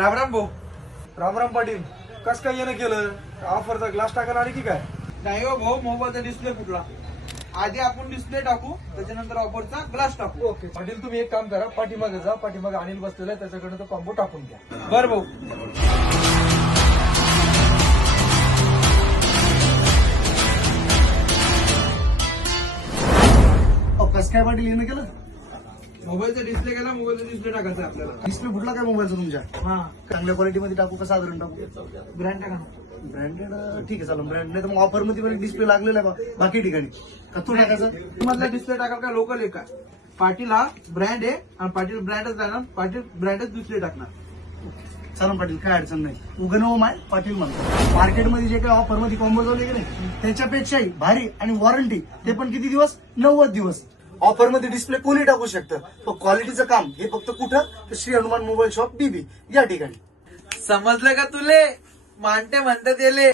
राम राम भाऊ. राम राम पाटील. कस काय येणं केलं? ऑफरचा ग्लास टाकायला आली की काय? नाही हो भाऊ, मोबाईलचा डिस्प्ले फुटला. आधी आपण डिस्प्ले टाकू, त्याच्यानंतर ऑफरचा ग्लास टाकू. ओके पाटील, तुम्ही एक काम करा, पाठीमागे जा. पाठीमागे अनिल बसलेला आहे, त्याच्याकडे तो कॉम्बो टाकून घ्या. बर भाऊ. कस काय पाटील येणं केलं? मोबाईलचा डिस्प्ले गेला, मोबाईलचा डिस्प्ले टाकायचा आहे आपल्याला. डिस्प्ले फुटला काय मोबाईलचा तुमच्या? हा, चांगल्या क्वालिटीमध्ये टाकू का साधारण टाकू? ब्रँड टाका. ब्रँडेड ठीक आहे, चालेल. ब्रँड नाही तर मग ऑफर मध्ये पण डिस्प्ले लागलेला आहे बा बाकी ठिकाणी. का तू टाकायचं? मधला डिस्प्ले टाकाल का लोकल आहे का? पाटील हा ब्रँड आहे आणि पाटील ब्रँडच राहणार. पाटील ब्रँडच डिस्प्ले टाकणार. चालेल पाटील, काय अडचण नाही. उगनव माय पाटील म्हणतो. मार्केटमध्ये जे काही ऑफर मध्ये कॉम्बो झाले की नाही, त्याच्यापेक्षाही भारी आणि वॉरंटी, ते पण किती दिवस? 90 दिवस. ऑफर मध्ये डिस्प्ले कोणी टाकू शकतं. पण क्वालिटीचं काम हे फक्त कुठं? तर श्री हनुमान मोबाईल शॉप बीबी या ठिकाणी. समजलं का तुले? मानते म्हणतात येले.